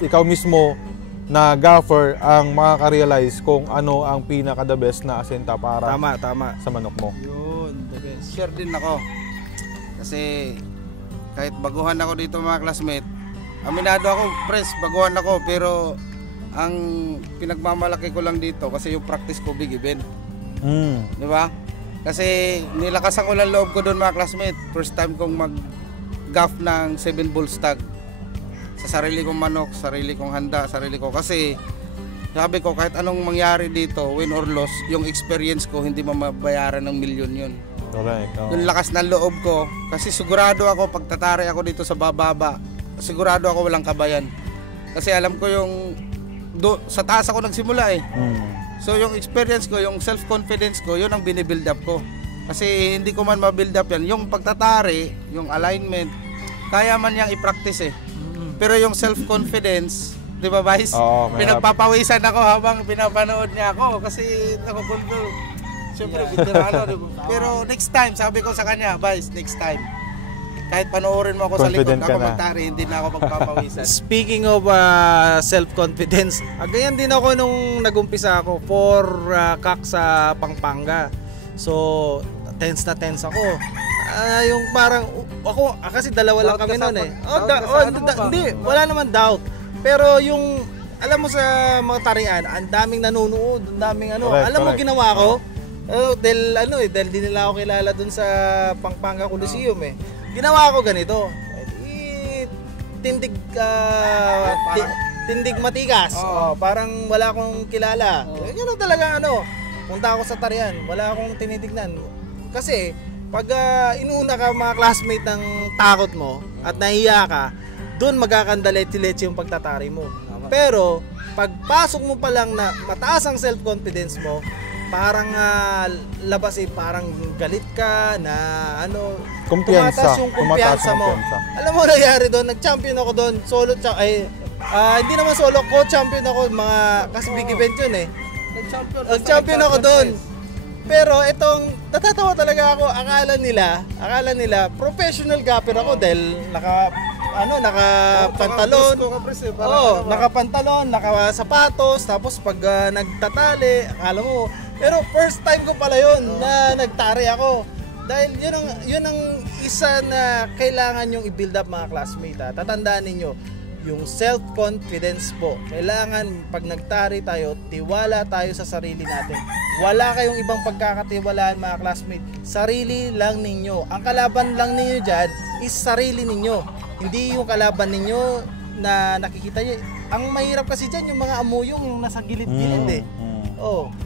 Ikaw mismo na gaffer ang makaka-realize kung ano ang pinaka-the best na asenta para Tama. sa manok mo. Yun, the best. Share din ako. Kasi kahit baguhan ako dito mga classmate, aminado ako, press, baguhan ako, pero ang pinagmamalaki ko lang dito kasi yung practice ko big event. Di ba? Kasi nilakasan ko lang loob ko doon mga classmate. First time kong mag-gaff ng 7 bull stag. Sa sarili kong manok, sarili kong handa, sarili ko. Kasi sabi ko kahit anong mangyari dito, win or loss, yung experience ko hindi mababayaran ng milyon yun. Correct. Yung lakas ng loob ko, kasi sigurado ako pagtatari ako dito sa bababa, sigurado ako walang kabayan. Kasi alam ko yung sa taas ako nagsimula eh. So yung experience ko, yung self-confidence ko, yun ang binibuild up ko. Kasi hindi ko man ma-build up yan. Yung pagtatari, yung alignment, kaya man niyang i-practice eh. Pero yung self-confidence, di ba Vice? Pinagpapawisan ako habang pinapanood niya ako kasi nakukontrol. Siyempre, veterano, di ba? Pero next time, sabi ko sa kanya, Vice, next time. Kahit panoorin mo ako sa likod, ako magtari, hindi na ako magpapawisan. Speaking of self-confidence, ganyan din ako nung nag-umpisa ako for kak sa Pampanga. So, tense na tense ako. Yung parang ako kasi dalawa lang kami noon eh. Hindi, wala naman doubt. Pero yung alam mo sa mga tarian, ang daming nanonood, ang daming ano. Alam mo ginawa ko? Dahil di nila ako kilala dun sa Pampanga Coliseum eh. Ginawa ko ganito. Tindig matigas. Parang wala akong kilala. Yun talaga punta ako sa tarian, wala akong tinitignan. Kasi pag inuuna ka mga classmate ng takot mo at nahiya ka, doon magkakandalet-letsi yung pagtatari mo. Pero pagpasok mo pa lang na mataas ang self-confidence mo, parang labas parang galit ka na kumpiyansa, tumataas yung kumpiyansa mo. Alam mo nangyari doon, nag-champion ako doon, hindi naman solo, co-champion ako, kasi big event yun eh. Nag-champion ako doon. Pero itong natatawa talaga ako, akala nila professional gaffer ako dahil nakapantalon. Nakapantalon, nakasapatos, tapos pag nagtatali, akala mo. Pero first time ko pala yun na nagtari ako. Dahil yun ang isa na kailangan yung i-build up mga classmate. Tatandaan ninyo, yung self-confidence po. Kailangan pag nagtari tayo, tiwala tayo sa sarili natin. Wala kayong ibang pagkakatiwalaan mga classmate. Sarili lang ninyo. Ang kalaban lang ninyo dyan is sarili ninyo. Hindi yung kalaban ninyo na nakikita nyo. Ang mahirap kasi dyan yung mga amuyong yung nasa gilid-gilid eh.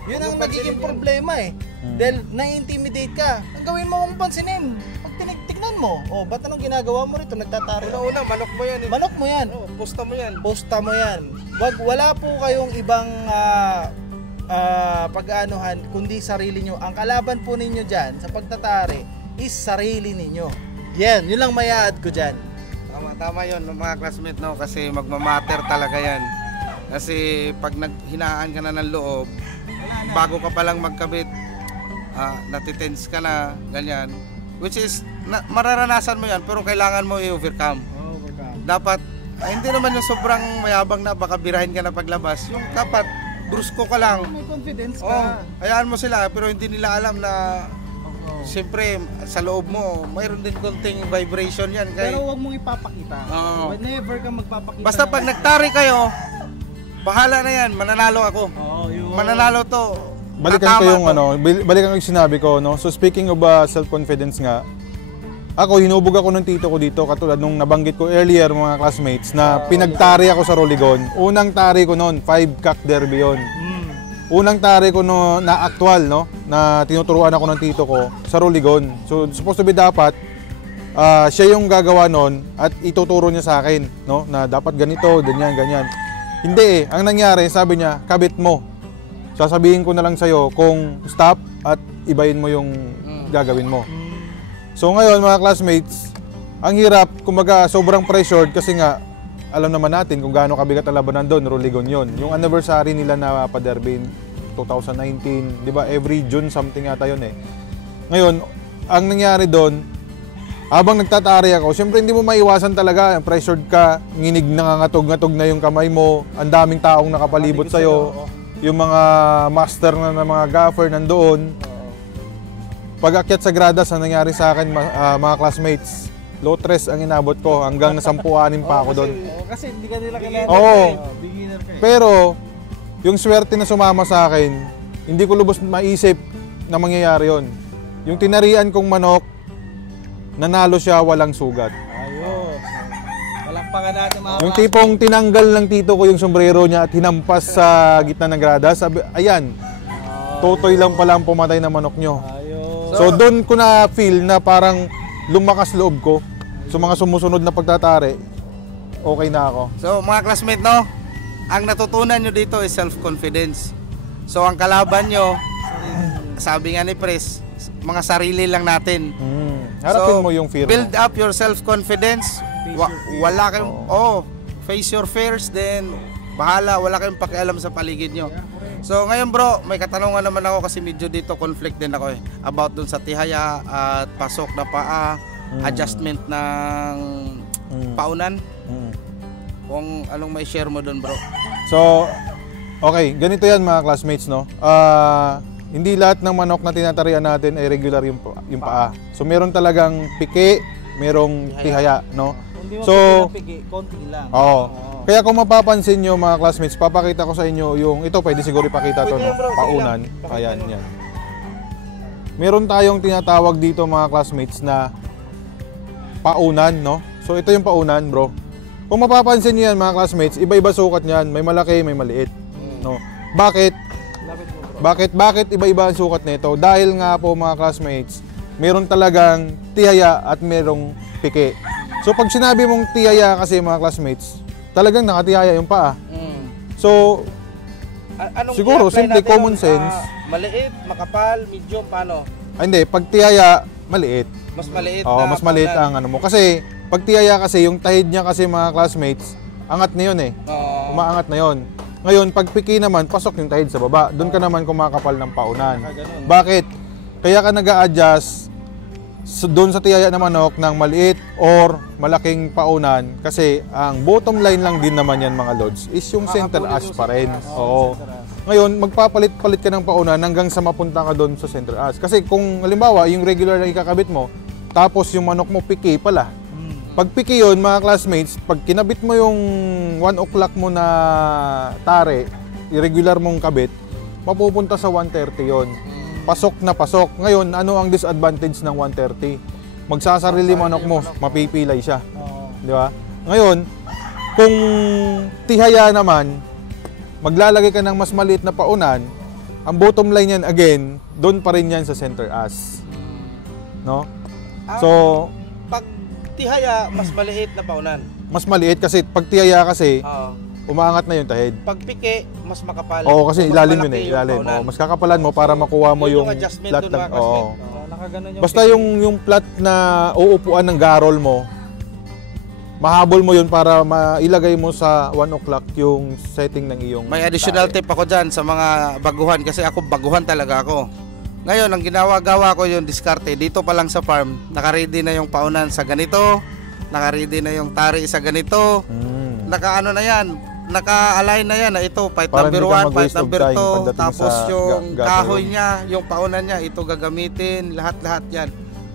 Yun ang nagiging problema eh. Dahil na-intimidate ka. Ang gawin mo kung pansinin, pag tinignan mo, ba't anong ginagawa mo rito? Nagtatari. Una, manok mo yan eh. Manok mo yan. Pusta mo yan. Wala po kayong ibang pag-aanuhan kundi sarili nyo. Ang kalaban po ninyo dyan sa pagtatari is sarili ninyo. Yun lang maya-add ko dyan. Tama yun mga classmate kasi magmamatter talaga yan. Kasi pag naghinaan ka na ng loob, bago ka palang magkabit, natitense ka na, ganyan. Which is, mararanasan mo yan pero kailangan mo i-overcome. Dapat, hindi naman yung sobrang mayabang na baka birahin ka na paglabas. Yung dapat, brusko ka lang. May confidence ka. Hayaan mo sila pero hindi nila alam na siyempre sa loob mo mayroon din konting vibration yan. Pero huwag mong ipapakita. Never ka magpapakita. Basta pag nagtari kayo, bahala na yan, mananalo ako. Mananalo to. Balikan ko yung sinabi ko, no? So speaking of self-confidence nga, hinubog ako ng tito ko dito katulad nung nabanggit ko earlier mga classmates na pinagtari ako sa Roligon. Unang tari ko noon, 5 cock derby yun. Unang tari ko na actual, no? Na tinuturuan ako ng tito ko sa Roligon. So supposed to be dapat siya yung gagawa noon at ituturo niya sa akin, no? Na dapat ganito, ganyan. Hindi eh. Ang nangyari, sabi niya, kabit mo. Sasabihin ko na lang sa'yo kung stop at ibayin mo yung gagawin mo. So ngayon mga classmates, ang hirap, kumbaga sobrang pressured kasi nga alam naman natin kung gaano kabigat ang labanan doon, Roligon yun. Yung anniversary nila na pa-derby 2019, di ba? Every June something yata yun eh. Ngayon, ang nangyari doon, habang nagtatari ako, syempre hindi mo maiwasan talaga, pressured ka, nginig nangangatog-ngatog na yung kamay mo, ang daming taong nakapalibot sa'yo, yung mga master na mga gaffer nandoon. Pag-akyat sa gradas, ang nangyari sa akin, mga classmates, low stress ang inabot ko hanggang nasampuanin pa ako doon. Kasi hindi ka nila kilala. Oo. Beginner ka eh. Pero, yung swerte na sumama sa akin, hindi ko lubos maisip na mangyayari yon. Yung tinarian kong manok, nanalo siya walang sugat. Ayos. Palakpakan natin mga Yung tipong tinanggal ng tito ko yung sombrero niya at hinampas sa gitna ng grada, sabi, ayan, totoy lang pala ang pumatay na manok nyo. Ayos. So doon ko na feel na parang lumakas loob ko. So mga sumusunod na pagtatari, okay na ako. So mga classmate, no, ang natutunan nyo dito is self-confidence. So ang kalaban nyo, sabi nga ni Pres, mga sarili lang natin. Harapin mo yung fear build mo. up your self-confidence. Wala kayong, face your fears, then bahala, wala kayong pakialam sa paligid nyo. So ngayon bro, may katanungan naman ako kasi medyo dito conflict din ako about dun sa tihaya at pasok na paa, adjustment ng paunan. Kung anong may share mo dun bro. So, okay, ganito yan mga classmates, no? Hindi lahat ng manok na tinatarian natin ay regular yung paa. So, meron talagang piki, merong tihaya, no? Hindi mo So, konti lang. oo. Kaya kung mapapansin nyo mga classmates, papakita ko sa inyo yung, ito pwede siguro ipakita to, no? Paunan. Ayan, yan. Meron tayong tinatawag dito mga classmates na paunan, no? So, ito yung paunan, bro. Kung mapapansin nyo yan mga classmates, iba-iba sukat niyan. May malaki, may maliit. No? Bakit? Bakit iba-iba ang sukat nito? Dahil nga po mga classmates, meron talagang tihaya at merong piki. So pag sinabi mong tihaya kasi mga classmates, talagang nakatihaya yung paa. So, siguro, simple common sense. Maliit, makapal, medium, paano? Hindi, pag tihaya, maliit. Mas maliit Mas maliit ang ano mo. Kasi, pag tihaya kasi, yung tahid niya kasi mga classmates, angat na yun eh. Umaangat na yun. Ngayon, pag piki naman, pasok yung tahid sa baba. Doon ka naman kumakapal ng paunan. Bakit? Kaya ka nag-a-adjust doon sa tihaya na manok ng maliit or malaking paunan kasi ang bottom line lang din naman yan mga lods is yung center as pa rin. Oo. Ngayon, magpapalit-palit ka ng paunan hanggang sa mapunta ka doon sa center as. Kasi kung halimbawa, yung regular na ikakabit mo, tapos yung manok mo piki pala. Pag piki yun, mga classmates, pag kinabit mo yung 1 o'clock mo na tare, irregular mong kabit, mapupunta sa 130 yon. Pasok na pasok. Ngayon, ano ang disadvantage ng 130? Magsasarili manok mo, mapipilay siya. Di ba? Ngayon, kung tihaya naman, maglalagay ka ng mas maliit na paunan, ang bottom line yan again, doon pa rin yan sa center as. No? So, pag tihaya, mas maliit na paunan. mas maliit kasi pag tihaya kasi, umaangat na yung tahid. Pag piki, mas makapal. Oo, kasi mas ilalim yun malaki eh, yung ilalim. paunan. Mas kakapalan mo para makuha mo Yun yung adjustment flat dun, ng... mga classmate. Nakaganon yung Basta yung flat na uupuan ng garol mo, mahabol mo yun para mailagay mo sa 1 o'clock yung setting ng iyong... May additional tip ako dyan sa mga baguhan kasi ako baguhan talaga ako. Ngayon, ang gawa ko yung diskarte. Dito pa lang sa farm, naka-ready na yung paunan sa ganito, naka-ready na yung tari sa ganito, naka-ano na yan, naka-align na yan na ito, fight Para number hindi ka 1, fight mag-waste of number time 2, pagdating tapos sa yung gathering. kahoy niya, yung paunan niya, ito gagamitin, lahat-lahat yan.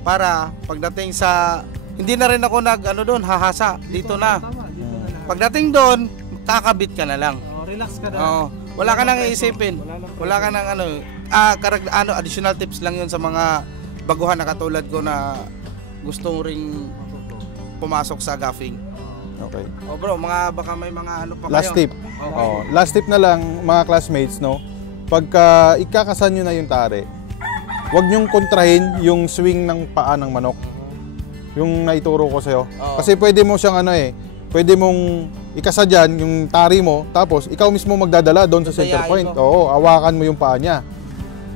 Para pagdating sa, hindi na rin ako doon, hahasa, dito na. Pagdating doon, kakabit ka na lang. Relax ka na. Wala ka nang iisipin. Wala ka nang additional tips lang yun sa mga baguhan na katulad ko na gustong ring pumasok sa gaffing. Okay. Bro, baka may mga ano pa Last kayo. tip. Last tip na lang mga classmates, no? Pagka ikakasan nyo na yung tare, huwag nyong kontrahin yung swing ng paa ng manok. Yung naituro ko sa'yo. Kasi pwede mo siyang pwede mong ikasa dyan yung tari mo, tapos ikaw mismo magdadala doon sa center point. Oo, hawakan mo yung paa niya.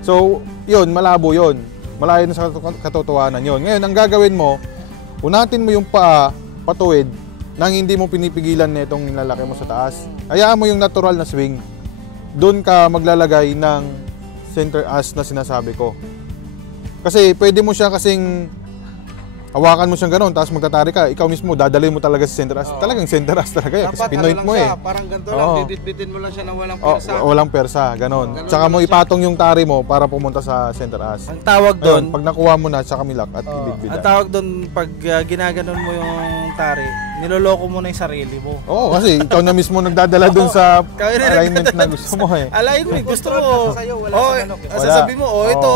So, yun, malabo yun. Malayo na sa katotohanan yun. Ngayon, ang gagawin mo, unatin mo yung paa patuwid nang hindi mo pinipigilan nitong nilalaki mo sa taas. Hayaan mo yung natural na swing. Doon ka maglalagay ng center as na sinasabi ko. Kasi pwede mo siya kasing hawakan mo siyang gano'n, tapos magtatari ka, ikaw mismo, dadalhin mo talaga sa center as. Talagang center as talaga kasi Dapat pinoint mo eh. Parang ganito lang, Oo. diditbitin mo lang siya ng walang Oh, persa. walang persa, gano'n. Ganun Tsaka mo lang siya. ipatong yung tari mo para pumunta sa center as. Ang tawag Ayun, doon, pag nakuha mo na, tsaka milak at ibigbidan. ang tawag doon pag ginaganon mo yung tari, niloloko mo na yung sarili mo. Oo, kasi ikaw na mismo nagdadala dun sa Kaya na alignment na gusto mo eh. Alignment, gusto mo. Sa'yo, wala Oh, sa manok eh. sasabi mo, Wala. ito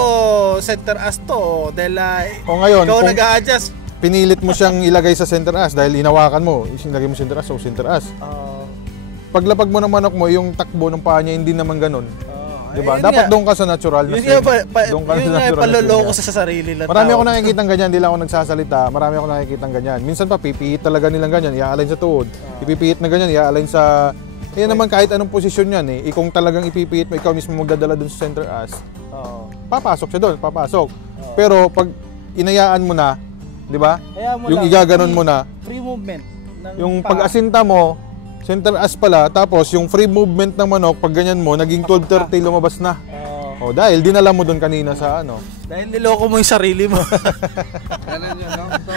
center as to. Dahil O ngayon, ikaw kung nag-a-adjust. pinilit mo siyang ilagay sa center as dahil hinawakan mo, ilagay mo center as o center as. Paglapag mo ng manok mo, yung takbo ng paa niya hindi naman ganun. Diba? ayun Dapat nga. doon ka sa natural na Yun nga, Doon ka yun sa nga natural na paloloko swing. sa sarili lang. Marami ako tao. nakikitang ganyan, hindi lang ako nagsasalita. Marami ako nakikitang ganyan. Minsan pa, pipihit talaga nilang ganyan, i-align sa tuhod. Ipipihit na ganyan, i-align sa... Yan naman kahit anong posisyon yan eh. Kung talagang ipipihit mo, ikaw mismo magdadala dun sa center as, papasok siya doon, papasok. Pero pag inayaan mo na, di ba? Kaya mo Yung lang, igaganon mo na, free movement. Ng yung paa. pag-asinta mo, center as pala, tapos yung free movement ng manok, pag ganyan mo, naging 12:30 lumabas na. O dahil dinala mo doon kanina sa ano. Dahil niloko mo yung sarili mo. Ganun yun, no? So,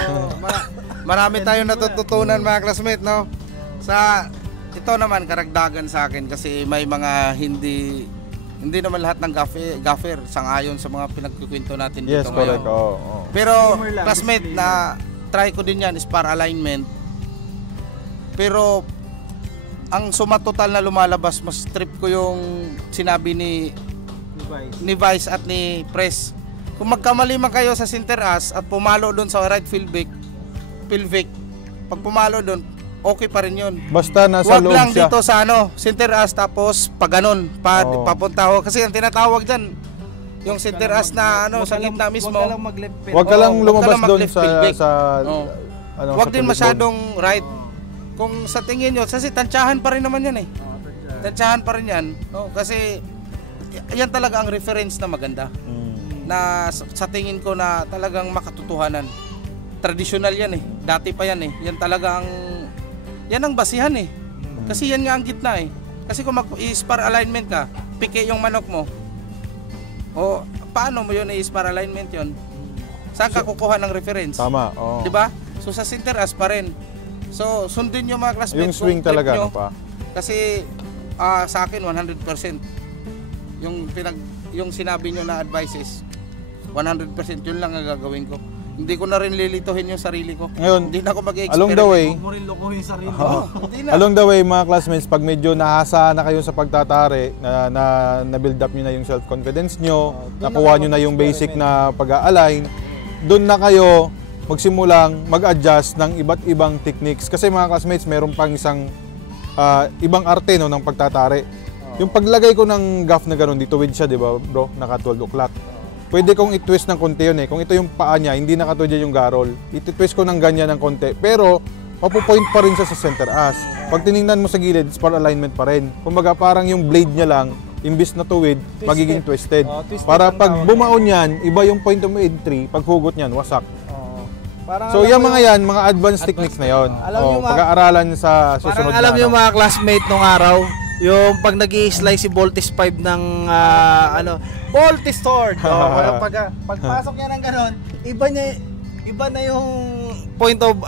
marami tayong natututunan mga classmate, no? Sa ito naman karagdagan sa akin kasi may mga hindi naman lahat ng gaffer sang-ayon sa mga pinagkukwento natin Yes, dito correct. ngayon. Oo. Pero Disclaimer lang, classmate na try ko din yan is para alignment. Pero ang suma total na lumalabas, mas trip ko yung sinabi ni Vice at ni Press. Kung magkamali man kayo sa center as at pumalo doon sa right pelvic, pag pumalo doon, okay pa rin yun. Basta nasa Wag loob lang siya. dito sa center as tapos pag ganon, Oo. papunta ho. Kasi ang tinatawag dyan, yung center as na sa gitna mismo, Huwag ka lang mag-left pin. Huwag ka lang Oo, lumabas wag ka lang doon mag-left pelvic. sa Oo. ano, wag sa din pelvic masyadong right. Kung sa tingin nyo, kasi tansyahan pa rin naman yan eh. Tansyahan pa rin yan. No? Kasi yan talaga ang reference na maganda. bone. Na sa tingin ko na talagang makatotohanan. Traditional yan eh. Dati pa yan eh. Yan talaga ang yan ang basihan eh. Kasi yan nga ang gitna eh. Kasi kung mag-i-spar alignment ka, pike yung manok mo. O paano mo yun i-spar alignment yun? Saan ka kukuha ng reference? Tama. Oo. 'Di ba? So sa center as pa rin. So sundin niyo mga classmates. Yung swing kung trip talaga nyo. ano pa. Kasi sa akin 100%. Yung sinabi niyo na advices 100% yun lang ang gagawin ko. Hindi ko na rin lilituhin yung sarili ko. Ngayon, Hindi na ako mag-experiment. along the way, Huwag mo rin lokohin yung sarili mo. Hindi na. along the way mga classmates, pag medyo nahasa na kayo sa pagtatari, na build up nyo na yung self-confidence nyo, nakuha nyo na yung basic na pag-a-align, doon na kayo magsimulang mag-adjust ng iba't ibang techniques. Kasi mga classmates, meron pang isang ibang arte no, ng pagtatari. Yung paglagay ko ng gaff na gano'n, dito with siya, di ba bro? Naka 12 o'clock. Pwede kong i-twist ng konti yun eh. Kung ito yung paa niya, hindi nakatuloy yung garol. I-twist ko ng ganyan ng konti. Pero, mapupoint pa rin siya sa center as. Pag tinignan mo sa gilid, spar alignment pa rin. Kumbaga parang yung blade niya lang, imbis na tuwid, magiging twisted. Twisted Para ang pag tawag bumaon yan, iba yung point of entry, pag hugot niyan, wasak. Parang So alam yung mo mga yan, mga advanced techniques na yon. Alam niyo, mga- Pag-aaralan sa Parang susunod alam na niyo ano. mga classmate nung araw, yung pag nag-i-slice si Voltis 5 ng Voltis Sword. Pagpasok niya ng ganon, iba na yung point of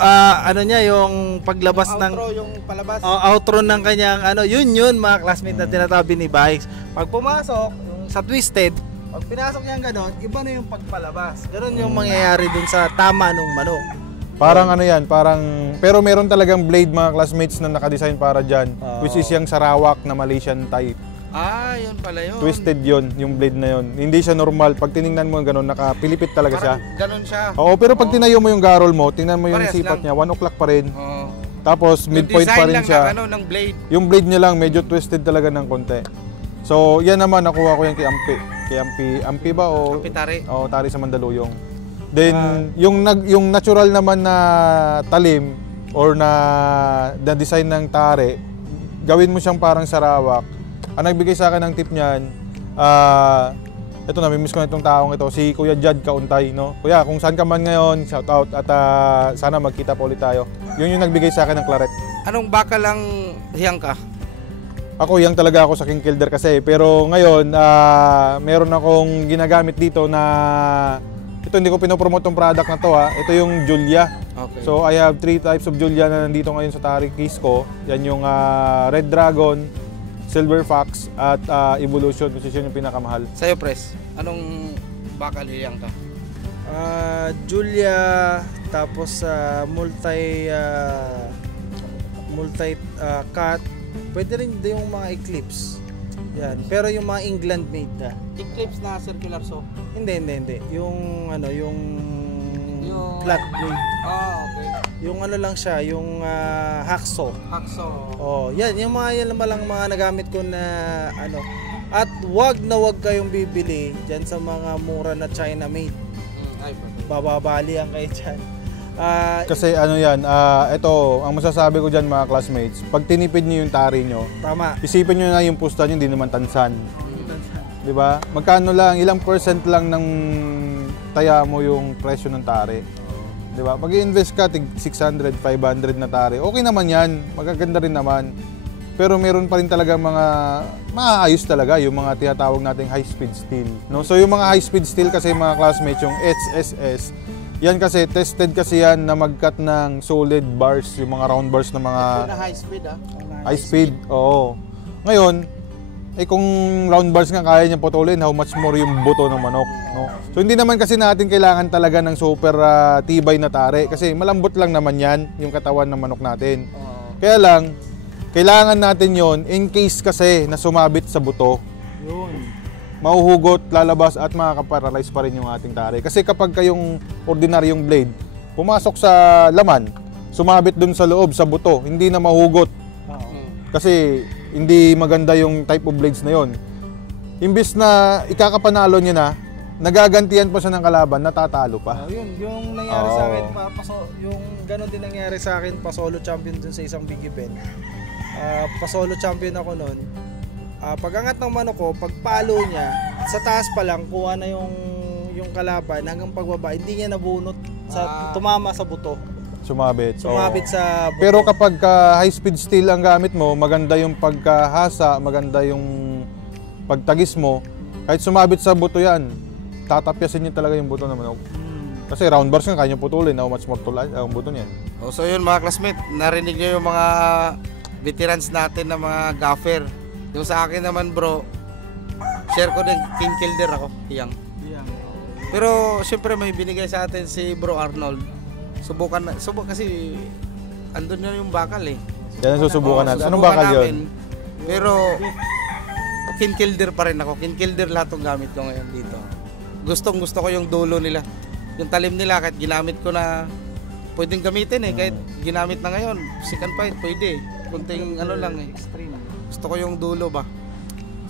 niya, yung paglabas ng Outro, yung palabas. outro ng kanyang yun mga classmate na tinatabi ni Bikes. Pag pumasok sa twisted, pag pinasok niya ng ganon, iba na yung pagpalabas. Ganon yung mangyayari dun sa tama nung manok. Parang ano yan, pero meron talagang blade mga classmates na nakadesign para dyan, which is yung Sarawak na Malaysian type. Yun pala yun. Twisted yon yung blade na yon. Hindi siya normal. Pag tiningnan mo gano'n, nakapilipit talaga siya. Parang ganun siya. Oo, pero pag tinayo mo yung garol mo, tingnan mo yung Parehas sipat lang. niya, 1 o'clock pa rin. Oo. Tapos Yung midpoint design pa rin lang siya. ng blade. Yung blade niya lang, medyo twisted talaga ng konti. So, yan naman, nakuha ko yan kay Ampi. Kay Ampi ba o? Pitari. Oo, tari sa Mandaluyong. Then, yung natural naman na talim or na design ng tare, gawin mo siyang parang Sarawak. Ang nagbigay sa akin ng tip niyan, ito na, mimiss ko na itong taong ito, si Kuya Jad Kauntay, no? Kuya, kung saan ka man ngayon, shout out at sana magkita pa ulit tayo. Yun yung nagbigay sa akin ng claret. Anong baka lang hiyang ka? Ako, yang talaga ako sa King Kilder kasi. Pero ngayon, meron akong ginagamit dito na Ito hindi ko pinopromote tong product na to ha. Ito yung Julia. Okay. So I have 3 types of Julia na nandito ngayon sa tari case ko. Yan yung Red Dragon, Silver Fox at Evolution, kasi yun yung pinakamahal. Sa'yo, Pres, anong bakal hiyang ka? Julia, tapos multi cut. Pwede rin yung mga Eclipse. Yan. Pero yung mga England made na. Eclipse na circular saw? Hindi. Yung flat blade. Okay. Yung lang siya, yung hacksaw. Hacksaw. Oh, yan lang mga nagamit ko na At wag kayong bibili diyan sa mga mura na China made. Bababali ang kayo dyan. Kasi ito, ang masasabi ko dyan mga classmates, pag tinipid nyo yung tari nyo, Tama. isipin nyo na yung pusta nyo, hindi naman tansan. Diba? Magkano lang, ilang % lang ng taya mo yung presyo ng tari. Diba? Pag i-invest ka, 600, 500 na tari, okay naman yan, magaganda rin naman. Pero meron pa rin talaga mga maayos talaga, yung mga tinatawag nating high-speed steel. No? So yung mga high-speed steel kasi mga classmates, yung HSS, yan kasi, tested kasi yan na mag-cut ng solid bars, yung mga round bars na mga... na high speed High speed, oo. Ngayon, kung round bars nga kaya niya putulin, how much more yung buto ng manok, no? So hindi naman kasi natin kailangan talaga ng super tibay na tare, kasi malambot lang naman yan, yung katawan ng manok natin. Kaya lang, kailangan natin yon in case kasi na sumabit sa buto. Yun. Mahuhugot, lalabas at makakaparalyze pa rin yung ating tare. Kasi kapag kayong ordinaryong blade, pumasok sa laman, sumabit dun sa loob, sa buto, hindi na mahugot. Kasi hindi maganda yung type of blades na yon. Imbis na ikakapanalo niya na, nagagantihan pa siya ng kalaban, natatalo pa. Yun, yung nangyari sa akin, yung gano'n din nangyari sa akin, pa solo champion dun sa isang big event. Pa solo champion ako noon. Pag-angat ng manok ko, pagpalo niya, sa taas pa lang, kuha na yung kalaban, hanggang pagbaba, hindi niya nabunot, tumama sa buto. Sumabit sa buto. Pero kapag high speed steel ang gamit mo, maganda yung pagkahasa, maganda yung pagtagis mo, kahit sumabit sa buto yan, tatapyasin niyo talaga yung buto ng manok. Kasi round bars nga, kaya niyo putulin, how much more ang buto niyan. So yun mga classmate, narinig niyo yung mga veterans natin na mga gaffer. Yung sa akin naman bro, share ko din, king kilder ako, hiyang. Pero syempre may binigay sa atin si Bro Arnold. Subok kasi andun na yung bakal eh. Yan ang susubukan natin. Anong bakal yun? Pero king kilder pa rin ako. King kilder lahat ng gamit ko ngayon dito. Gusto ko yung dulo nila. Yung talim nila kahit ginamit ko na pwedeng gamitin eh. Kahit ginamit na ngayon, second fight pwede. Kunting lang eh. Extreme. Gusto ko yung dulo ba.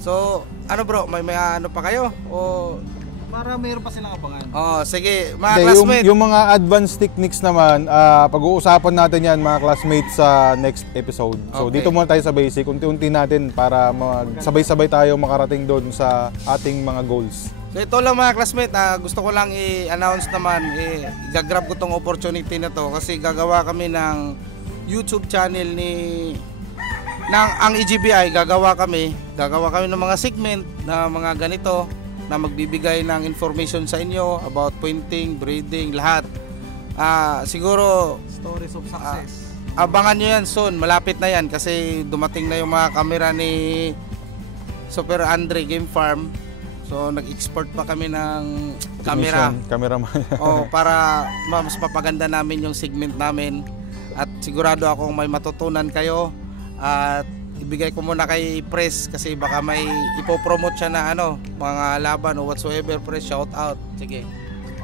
So, bro, may ano pa kayo? O para mayroon pa silang abangan. Sige, mga classmates. Yung mga advanced techniques naman, pag-uusapan natin yan mga classmates sa next episode. So dito muna tayo sa basic, unti-unti natin para sabay-sabay tayo makarating doon sa ating mga goals. So ito lang mga classmates, gusto ko lang i-announce naman, gagrab ko tong opportunity na to kasi gagawa kami ng YouTube channel ang EGBI, gagawa kami ng mga segment na mga ganito na magbibigay ng information sa inyo about pointing, breeding, lahat. Siguro stories of success. Abangan nyo yan soon, malapit na yan kasi dumating na yung mga camera ni Super Andre Game Farm. So nag-export pa kami ng camera. Para mas papaganda namin yung segment namin. At sigurado akong may matutunan kayo. At ibigay ko muna kay Pres kasi baka may ipopromote siya na mga laban o whatsoever. Pres, shout out. Sige.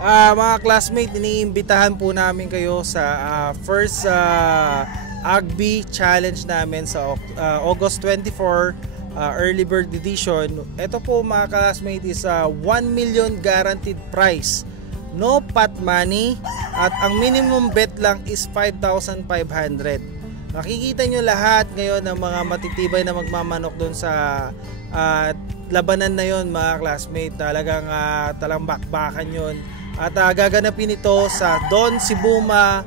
Mga classmate, iniimbitahan po namin kayo sa first Agbi Challenge namin sa August 24, early bird edition. Ito po mga classmate is 1 million guaranteed prize. No pot money at ang minimum bet lang is 5,500. Makikita nyo lahat ngayon ng mga matitibay na magmamanok doon sa labanan na yon mga classmate. Talagang bakbakan yon. At gaganapin ito sa Don Sibuma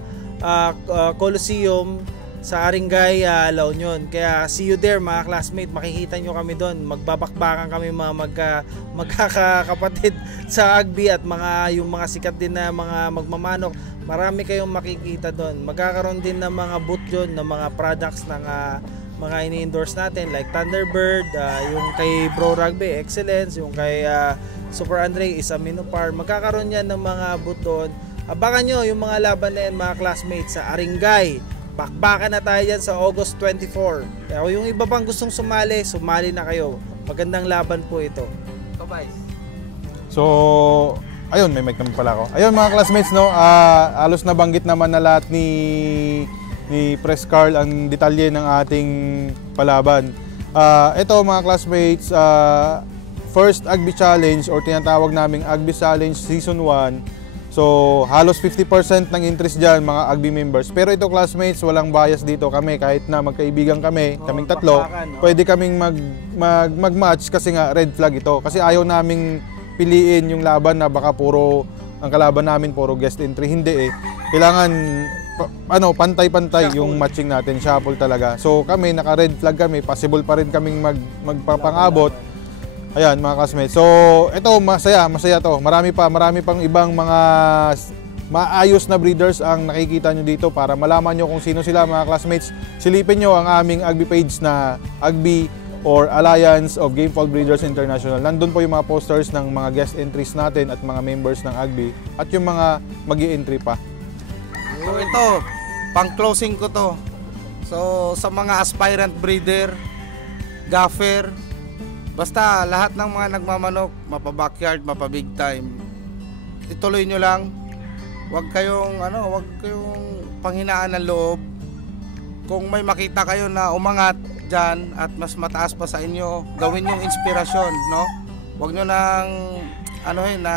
Coliseum sa Aringay, La Union. Kaya see you there mga classmate, makikita nyo kami doon. Magbabakbakan kami mga magkakapatid sa Agbi at yung mga sikat din na mga magmamanok. Marami kayong makikita doon. Magkakaroon din ng mga booth doon ng mga products ng mga ini-endorse natin like Thunderbird, yung kay Bro Rugby Excellence, yung kay Super Andre Isaminopar. Magkakaroon yan ng mga booth doon. Abangan nyo yung mga laban na yan mga classmates sa Aringay. Bakbakan na tayo dyan sa August 24. Kaya kung yung iba pang gustong sumali na kayo. Magandang laban po ito. Kabay. So, ayun, may mic naman pala ako. Ayun mga classmates, no, alos nabanggit naman na lahat ni Press Carl ang detalye ng ating palaban. Ito mga classmates, first Agbi Challenge or tinatawag naming Agbi Challenge Season 1. So, halos 50% ng interest dyan mga Agbi members. Pero ito classmates, walang bias dito kami. Kahit na magkaibigan kami, kaming tatlo, pwede kaming mag-match kasi nga red flag ito. Kasi ayaw naming piliin yung laban na baka ang kalaban namin puro guest entry. Hindi eh. Kailangan pantay-pantay yung matching natin, shuffle talaga. So kami, naka-red flag kami, possible pa rin kaming magpapangabot. Ayan mga classmates. So ito, masaya to. Marami pang ibang mga maayos na breeders ang nakikita nyo dito para malaman nyo kung sino sila mga classmates. Silipin nyo ang aming Agbi page na Agbi or Alliance of Gamefowl Breeders International. Nandun po yung mga posters ng mga guest entries natin at mga members ng Agbi at yung mga magi-entry pa. So ito, pang closing ko to. So sa mga aspirant breeder, gaffer, basta lahat ng mga nagmamanok, mapa-backyard, mapa-big time, ituloy nyo lang. Huwag kayong panghinaan ng loob. Kung may makita kayo na umangat dyan at mas mataas pa sa inyo, gawin yung inspirasyon, no? Huwag nyo nang na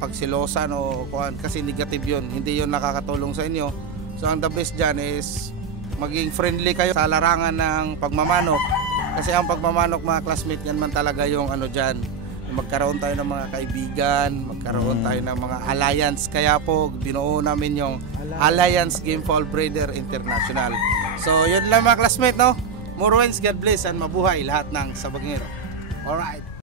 pagsilosan o kuhan, kasi negative yun, hindi yun nakakatulong sa inyo. So ang the best dyan is maging friendly kayo sa larangan ng pagmamanok. Kasi ang pagmamanok mga classmate, yan man talaga yung dyan. Magkaroon tayo ng mga kaibigan, magkaroon tayo ng mga alliance. Kaya po, binuo namin yung Alliance Gamefowl Breeder International. So, yun lang mga classmate, no? More wins, God bless, and mabuhay lahat ng Sabagero. Alright.